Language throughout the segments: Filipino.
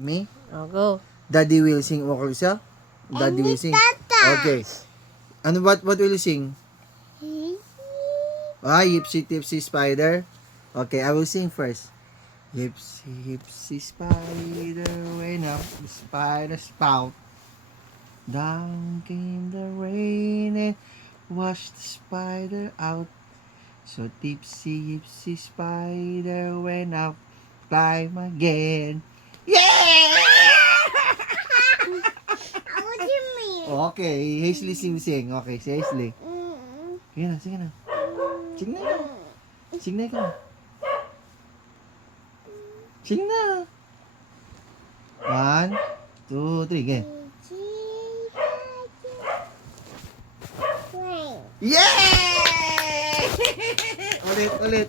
Me? Oh, go. Daddy will sing okay siya? Daddy will sing. Okay. Ano what will you sing? Yipsy Tipsy Spider. Okay, I will sing first. Yipsy Yipsy Spider went up the spider spout. Down came the rain and washed the spider out. So Tipsy Yipsy Spider went up, climb again. Yeah! What do you mean? Okay, Hazley sing. Okay, si Hazley. Sige na, sige na. Sing na ikaw. Sing na ikaw. Sing na. 1, 2, 3, again. Yay! Ulit, ulit.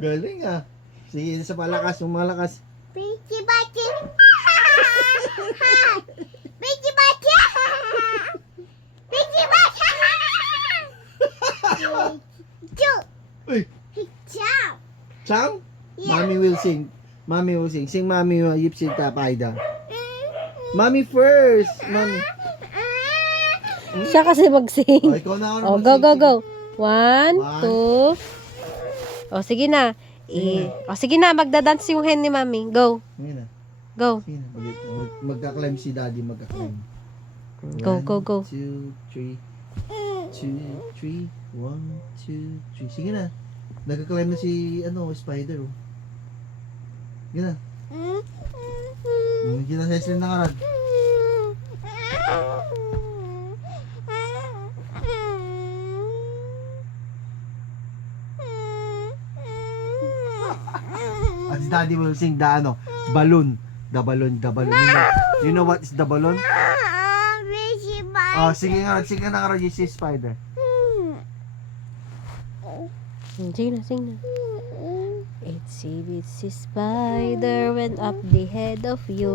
Galing ah. Sige, sa palakas, malakas. Pichi bachi. Pichi bachi. Pichi bachi. Uy, Ciao. Chang? Yeah. Mommy will sing. Mommy will sing. Sing Mommy Yipsy Tapaida. Mommy first. Mommy. Siya kasi mag-sing. Oh, ikaw na ako Oh, naman go, sing. go, go. 1, 2. 1. Oh, sige na. Oh, sige na. Magda-dance yung hen ni Mami. Go. Sige na. Go. Sige na. Magka-climb si Daddy. Magka-climb. Go, go, go. 1, 2, 3. 2, 3. 1, 2, 3. Sige na. Nagka-climb na si, Spider. Oh. Sige na. Sige na, Cecil na karad. At si Daddy will sing the balloon. The balloon, the balloon. You know what is the balloon? Pichi bachi. Oh, sige na karad yung si Spider. Sige na, sige na. Itsy bitsy spider went up the head of you.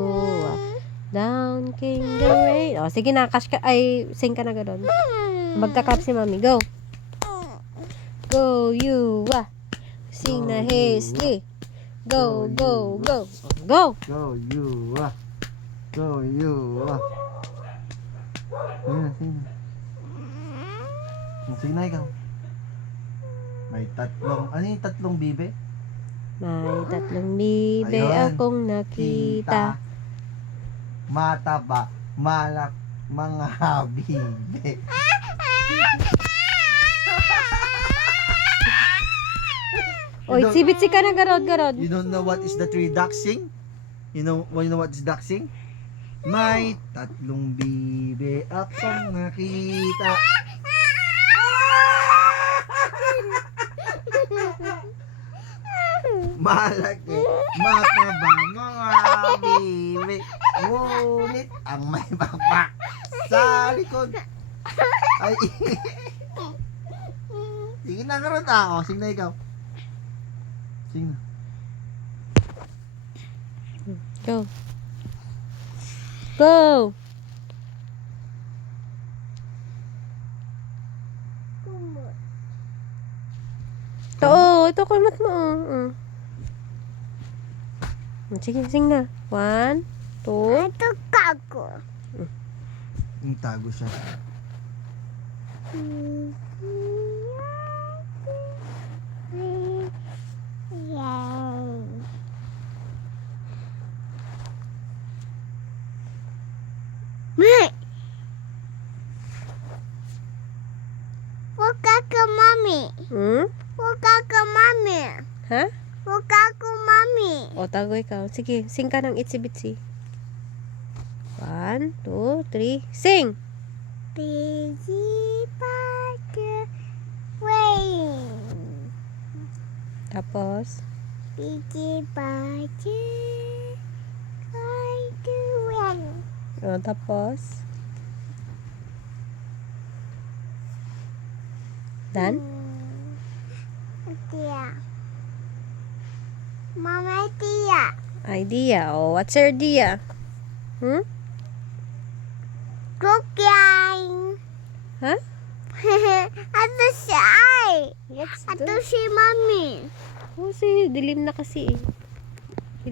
Down came the rain. Oh, sige na, cash ka. Ay, sing ka na gano'n. Magka-clap si Mami. Go. Go, you, Sing na Hazley. Go, go, go. Go. Go you, Go you, Sige na. Sige na ikaw. May tatlong, ano yung tatlong bibe? May tatlong bibe Ayun. akong nakita. Mataba, malak, mga bibe. Oy, sibit-si ka na garod. You don't know what is the three ducks sing? You know what is duck sing? May tatlong bibe akong nakita. Malaki, mataba, mga bibe. Ngunit ang may bakbak sa likod. Ay, sige na karoon ako. Sing na ikaw. Sing na. Go. Go. Ito kumot mo. Sige, sing na. 1, 2. Ito kako. Yung tago siya. Buka ke mami. Buka ke mami. Ha? Buka ke mami. O, tago ikaw. Sige, sing ka ng itsy-bitsy. 1, 2, 3. Sing! Pichi bachi. Rain. Tapos, Pichi bachi. Rain. o, tapos. Done? Tia. Mama Tia. Idea. O, what's your idea? Cookie. Ato si Ay. What's Ato that? si Mami. Oh, si dilim na kasi eh.